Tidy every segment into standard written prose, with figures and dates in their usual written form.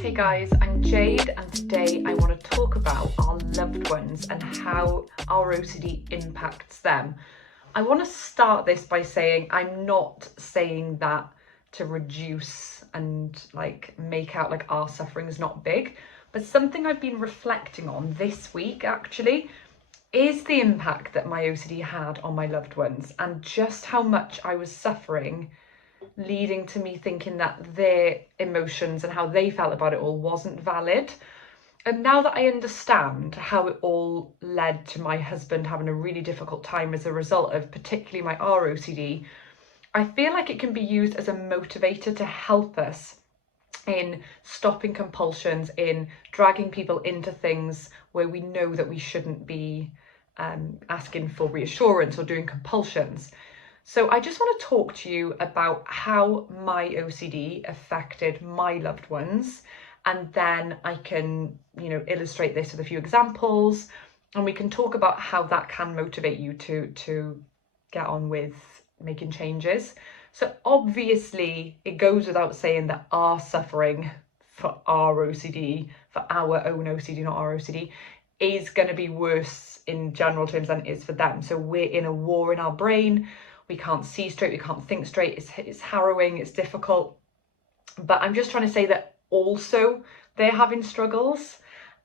Hey guys, I'm Jade and today I want to talk about our loved ones and how our OCD impacts them. I want to start this by saying I'm not saying that to reduce and make out like our suffering is not big, but something I've been reflecting on this week actually is the impact that my OCD had on my loved ones and just how much I was suffering, leading to me thinking that their emotions and how they felt about it all wasn't valid. And now that I understand how it all led to my husband having a really difficult time as a result of particularly my ROCD, I feel like it can be used as a motivator to help us in stopping compulsions, in dragging people into things where we know that we shouldn't be asking for reassurance or doing compulsions. So I just want to talk to you about how my OCD affected my loved ones, and then I can, illustrate this with a few examples, and we can talk about how that can motivate you to get on with making changes. So obviously it goes without saying that our suffering for our OCD, for our own OCD, not our OCD, is going to be worse in general terms than it is for them. So we're in a war in our brain. We can't see straight, we can't think straight. It's harrowing, it's difficult. But I'm just trying to say that also they're having struggles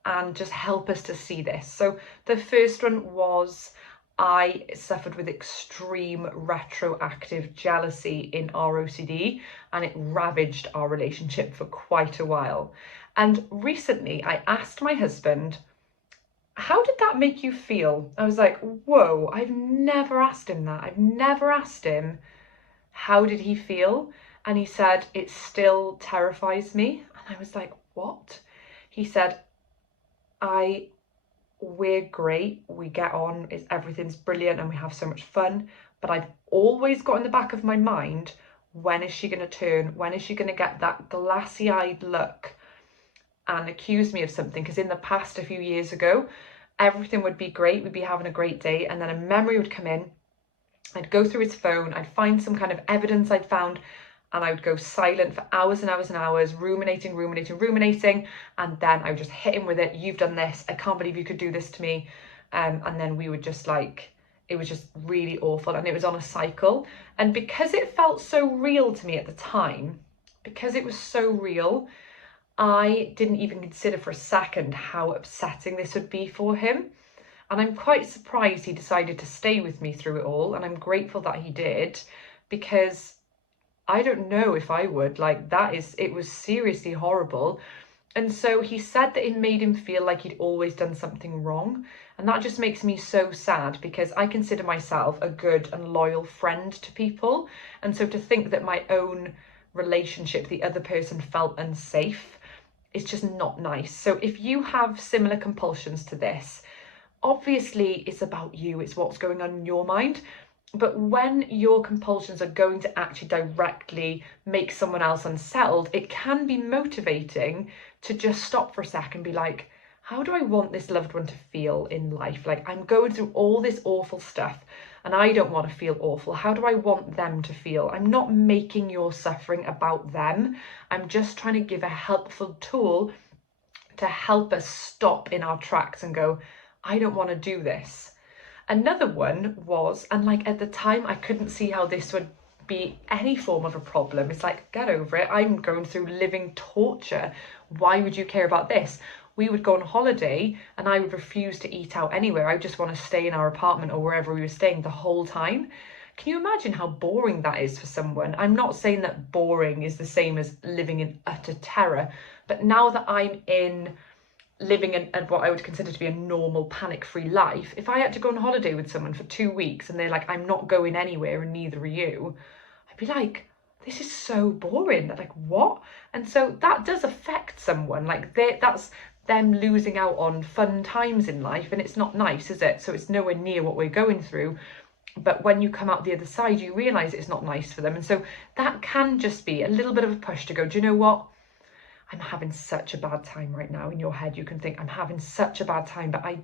and just help us to see this. So the first one was I suffered with extreme retroactive jealousy in our OCD, and it ravaged our relationship for quite a while. And recently I asked my husband, how did that make you feel? I was like, whoa, I've never asked him that. I've never asked him, how did he feel? And he said, it still terrifies me. And I was like, what? He said, we're great, we get on, everything's brilliant and we have so much fun, but I've always got in the back of my mind, when is she going to turn? When is she going to get that glassy-eyed look and accuse me of something? Because in the past, a few years ago, everything would be great, we'd be having a great day, and then a memory would come in, I'd go through his phone, I'd find some kind of evidence I'd found, and I would go silent for hours and hours and hours, ruminating, and then I would just hit him with it. You've done this, I can't believe you could do this to me. And then we would just it was just really awful, and it was on a cycle. And because it felt so real to me at the time, because it was so real, I didn't even consider for a second how upsetting this would be for him. And I'm quite surprised he decided to stay with me through it all, and I'm grateful that he did, because I don't know if I would. It was seriously horrible. And so he said that it made him feel like he'd always done something wrong. And that just makes me so sad, because I consider myself a good and loyal friend to people. And so to think that my own relationship, the other person felt unsafe, is just not nice. So if you have similar compulsions to this, obviously it's about you, it's what's going on in your mind. But when your compulsions are going to actually directly make someone else unsettled, it can be motivating to just stop for a second and be like, how do I want this loved one to feel in life? Like, I'm going through all this awful stuff and I don't want to feel awful. How do I want them to feel? I'm not making your suffering about them. I'm just trying to give a helpful tool to help us stop in our tracks and go, I don't want to do this. Another one was, and at the time I couldn't see how this would be any form of a problem. It's like, get over it. I'm going through living torture. Why would you care about this? We would go on holiday and I would refuse to eat out anywhere. I just want to stay in our apartment or wherever we were staying the whole time. Can you imagine how boring that is for someone? I'm not saying that boring is the same as living in utter terror, but now that I'm living in what I would consider to be a normal panic-free life, if I had to go on holiday with someone for 2 weeks and they're like, I'm not going anywhere and neither are you, I'd be like, this is so boring. Like, what? And so that does affect someone. That's them losing out on fun times in life, and it's not nice, is it? So it's nowhere near what we're going through. But when you come out the other side, you realise it's not nice for them. And so that can just be a little bit of a push to go, do you know what? I'm having such a bad time right now. In your head, you can think, I'm having such a bad time, but I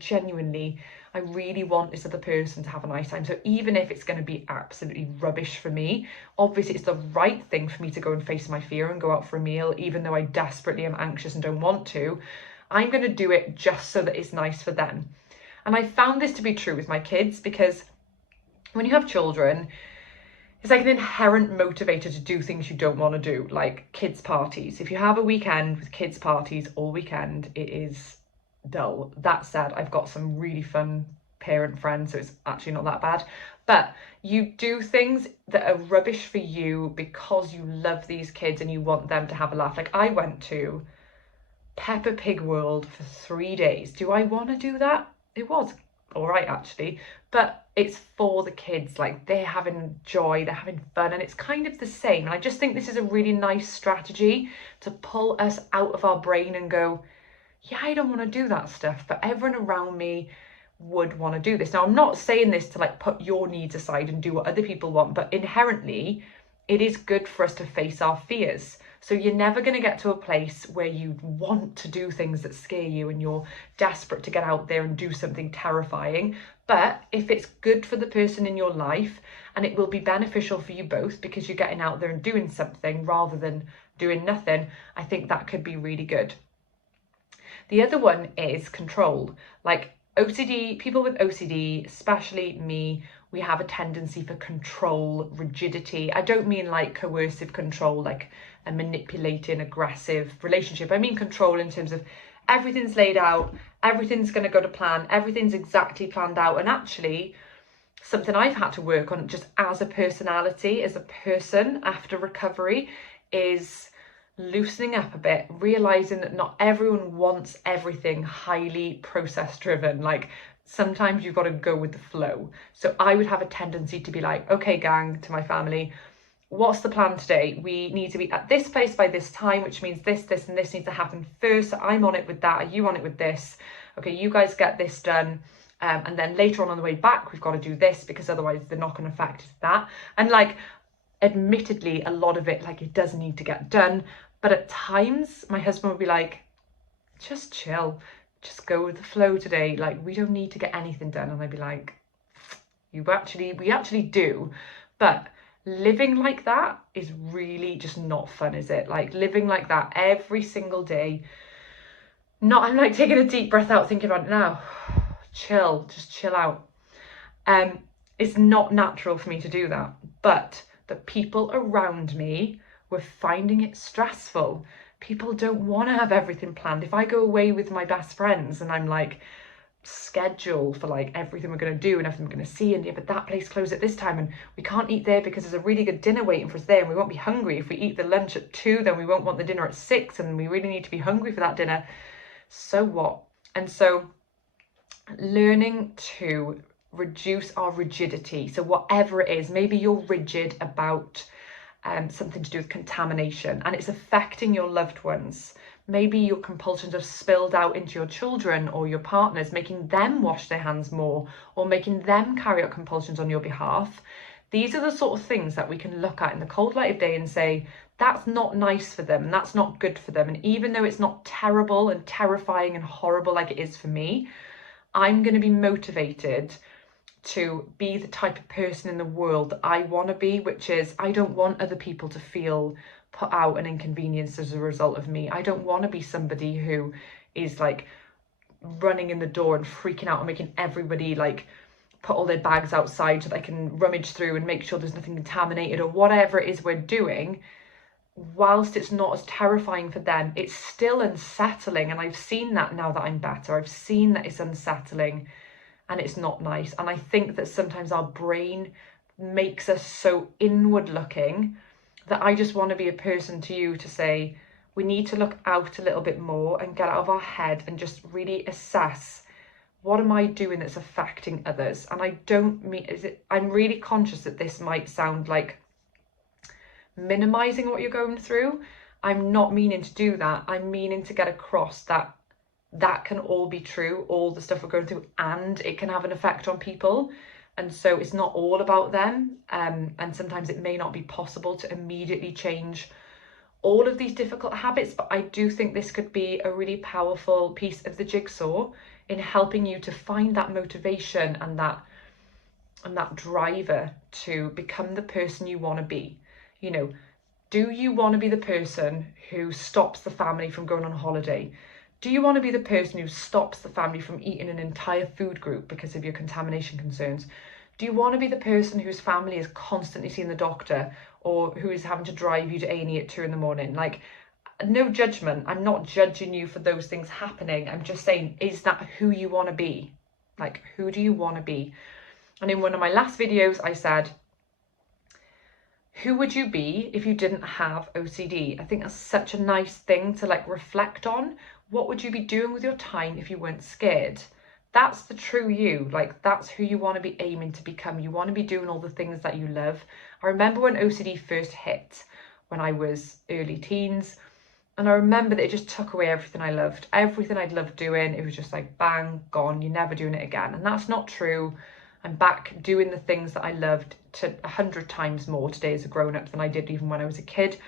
I really want this other person to have a nice time. So even if it's going to be absolutely rubbish for me, obviously it's the right thing for me to go and face my fear and go out for a meal, even though I desperately am anxious and don't want to. I'm going to do it just so that it's nice for them. And I found this to be true with my kids, because when you have children, it's like an inherent motivator to do things you don't want to do, like kids' parties. If you have a weekend with kids' parties all weekend, it is dull. That said, I've got some really fun parent friends, so it's actually not that bad. But you do things that are rubbish for you because you love these kids and you want them to have a laugh. Like, I went to Peppa Pig World for 3 days. Do I want to do that? It was all right, actually, but it's for the kids. Like, they're having joy, they're having fun, and it's kind of the same. And I just think this is a really nice strategy to pull us out of our brain and go, yeah, I don't want to do that stuff, but everyone around me would want to do this. Now, I'm not saying this to like put your needs aside and do what other people want, but inherently it is good for us to face our fears. So you're never going to get to a place where you want to do things that scare you and you're desperate to get out there and do something terrifying. But if it's good for the person in your life, and it will be beneficial for you both because you're getting out there and doing something rather than doing nothing, I think that could be really good. The other one is control. Like, OCD, people with OCD, especially me, we have a tendency for control, rigidity. I don't mean like coercive control, like a manipulating, aggressive relationship. I mean control in terms of everything's laid out, everything's going to go to plan, everything's exactly planned out. And actually, something I've had to work on just as a personality, as a person after recovery, is loosening up a bit, realizing that not everyone wants everything highly process driven. Like, sometimes you've got to go with the flow. So I would have a tendency to be like, okay, gang, to my family, what's the plan today? We need to be at this place by this time, which means this, this, and this needs to happen first. So I'm on it with that. Are you on it with this? Okay, you guys get this done. And then later on the way back, we've got to do this, because otherwise the knock-on effect is that. And like, admittedly, a lot of it, like, it does need to get done. But at times my husband would be like, just chill, just go with the flow today. Like, we don't need to get anything done. And I'd be like, we actually do. But living like that is really just not fun, is it? Like, living like that every single day. I'm like taking a deep breath out thinking about it now. Chill, just chill out. It's not natural for me to do that. But the people around me were finding it stressful. People don't want to have everything planned. If I go away with my best friends and I'm like, schedule for like everything we're going to do and everything we're going to see, and yeah, but that place closed at this time and we can't eat there because there's a really good dinner waiting for us there and we won't be hungry. If we eat the lunch at 2, then we won't want the dinner at 6, and we really need to be hungry for that dinner. So what? And so learning to reduce our rigidity. So whatever it is, maybe you're rigid about something to do with contamination and it's affecting your loved ones. Maybe your compulsions have spilled out into your children or your partners, making them wash their hands more or making them carry out compulsions on your behalf. These are the sort of things that we can look at in the cold light of day and say, that's not nice for them, that's not good for them. And even though it's not terrible and terrifying and horrible like it is for me, I'm going to be motivated to be the type of person in the world that I want to be, which is, I don't want other people to feel put out and inconvenienced as a result of me. I don't want to be somebody who is like running in the door and freaking out and making everybody like put all their bags outside so they can rummage through and make sure there's nothing contaminated or whatever it is we're doing. Whilst it's not as terrifying for them, it's still unsettling. And I've seen that now that I'm better. I've seen that it's unsettling and it's not nice. And I think that sometimes our brain makes us so inward looking that I just want to be a person to you to say, we need to look out a little bit more and get out of our head and just really assess, what am I doing that's affecting others? And I don't mean, I'm really conscious that this might sound like minimizing what you're going through. I'm not meaning to do that. I'm meaning to get across that that can all be true, all the stuff we're going through, and it can have an effect on people. And so it's not all about them. And sometimes it may not be possible to immediately change all of these difficult habits, but I do think this could be a really powerful piece of the jigsaw in helping you to find that motivation and that driver to become the person you want to be. You know, do you want to be the person who stops the family from going on holiday? Do you want to be the person who stops the family from eating an entire food group because of your contamination concerns? Do you want to be the person whose family is constantly seeing the doctor, or who is having to drive you to A&E at 2 in the morning? Like, no judgment. I'm not judging you for those things happening. I'm just saying, is that who you want to be? Like, who do you want to be? And in one of my last videos, I said, who would you be if you didn't have OCD? I think that's such a nice thing to like reflect on. What would you be doing with your time if you weren't scared? That's the true you. Like, that's who you want to be aiming to become. You want to be doing all the things that you love. I remember when OCD first hit, when I was early teens, and I remember that it just took away everything I loved. Everything I'd loved doing, it was just like, bang, gone. You're never doing it again. And that's not true. I'm back doing the things that I loved to 100 times more today as a grown-up than I did even when I was a kid.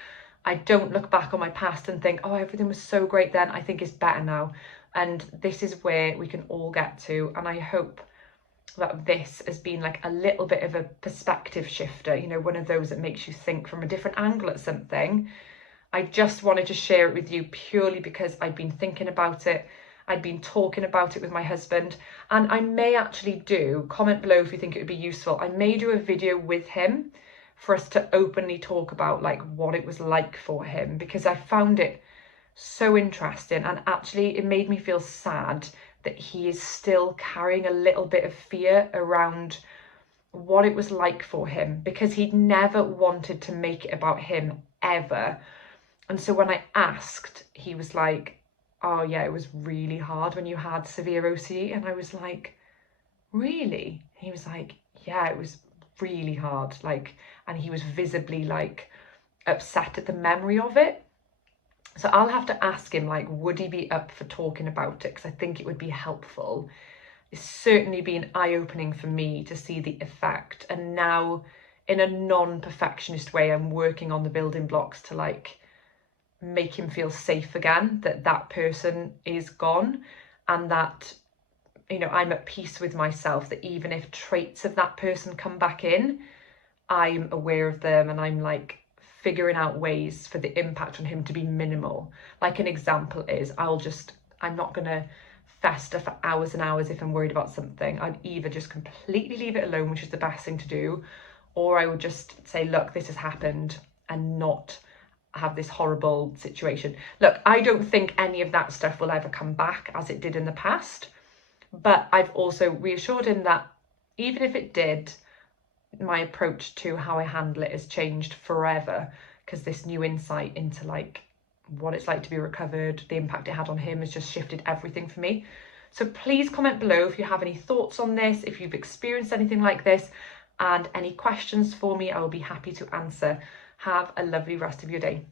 I don't look back on my past and think, oh, everything was so great then. I think it's better now. And this is where we can all get to. And I hope that this has been like a little bit of a perspective shifter, you know, one of those that makes you think from a different angle at something. I just wanted to share it with you purely because I've been thinking about it. I'd been talking about it with my husband, and I may actually do, comment below if you think it would be useful, I may do a video with him for us to openly talk about like what it was like for him, because I found it so interesting, and actually it made me feel sad that he is still carrying a little bit of fear around what it was like for him, because he'd never wanted to make it about him ever. And so when I asked, he was like, oh yeah, it was really hard when you had severe OCD. And I was like, really? He was like, yeah, it was really hard. Like, and he was visibly like upset at the memory of it. So I'll have to ask him, like, would he be up for talking about it? Because I think it would be helpful. It's certainly been eye-opening for me to see the effect. And now, in a non-perfectionist way, I'm working on the building blocks to like make him feel safe again, that that person is gone, and that, you know, I'm at peace with myself, that even if traits of that person come back in, I'm aware of them and I'm like figuring out ways for the impact on him to be minimal. Like, an example is, I'm not gonna fester for hours and hours if I'm worried about something. I'd either just completely leave it alone, which is the best thing to do, or I would just say, look, this has happened, and not have this horrible situation. Look, I don't think any of that stuff will ever come back as it did in the past, but I've also reassured him that even if it did, my approach to how I handle it has changed forever, because this new insight into like what it's like to be recovered, the impact it had on him, has just shifted everything for me. So please comment below if you have any thoughts on this, if you've experienced anything like this, and any questions for me, I will be happy to answer. Have a lovely rest of your day.